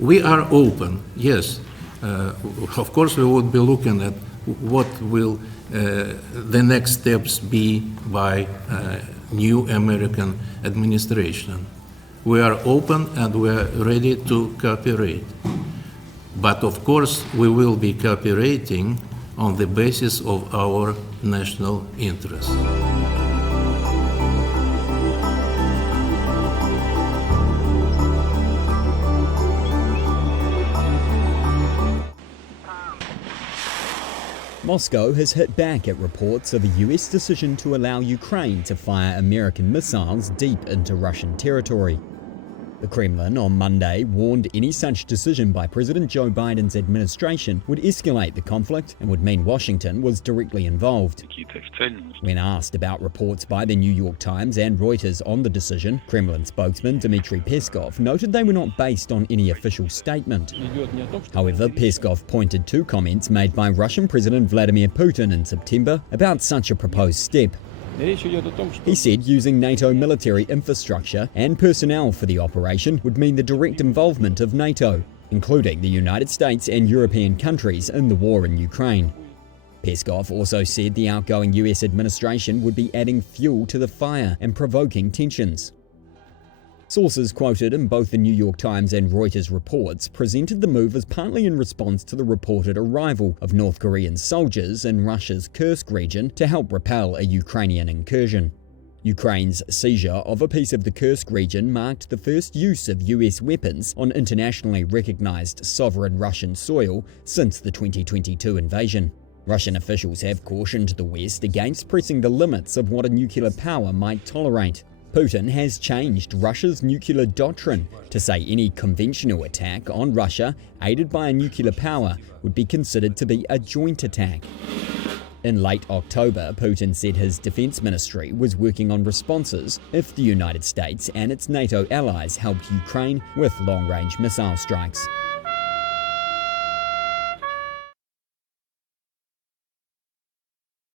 We are open, yes. Of course, we would be looking at what will the next steps be by new American administration. We are open and we are ready to cooperate. But of course, we will be cooperating on the basis of our national interests. Moscow has hit back at reports of a US decision to allow Ukraine to fire American missiles deep into Russian territory. The Kremlin on Monday warned any such decision by President Joe Biden's administration would escalate the conflict and would mean Washington was directly involved. When asked about reports by the New York Times and Reuters on the decision, Kremlin spokesman Dmitry Peskov noted they were not based on any official statement. However, Peskov pointed to comments made by Russian President Vladimir Putin in September about such a proposed step. He said using NATO military infrastructure and personnel for the operation would mean the direct involvement of NATO, including the United States and European countries in the war in Ukraine. Peskov also said the outgoing US administration would be adding fuel to the fire and provoking tensions. Sources quoted in both the New York Times and Reuters reports presented the move as partly in response to the reported arrival of North Korean soldiers in Russia's Kursk region to help repel a Ukrainian incursion. Ukraine's seizure of a piece of the Kursk region marked the first use of US weapons on internationally recognized sovereign Russian soil since the 2022 invasion. Russian officials have cautioned the West against pressing the limits of what a nuclear power might tolerate. Putin has changed Russia's nuclear doctrine to say any conventional attack on Russia aided by a nuclear power would be considered to be a joint attack. In late October, Putin said his defense ministry was working on responses if the United States and its NATO allies helped Ukraine with long-range missile strikes.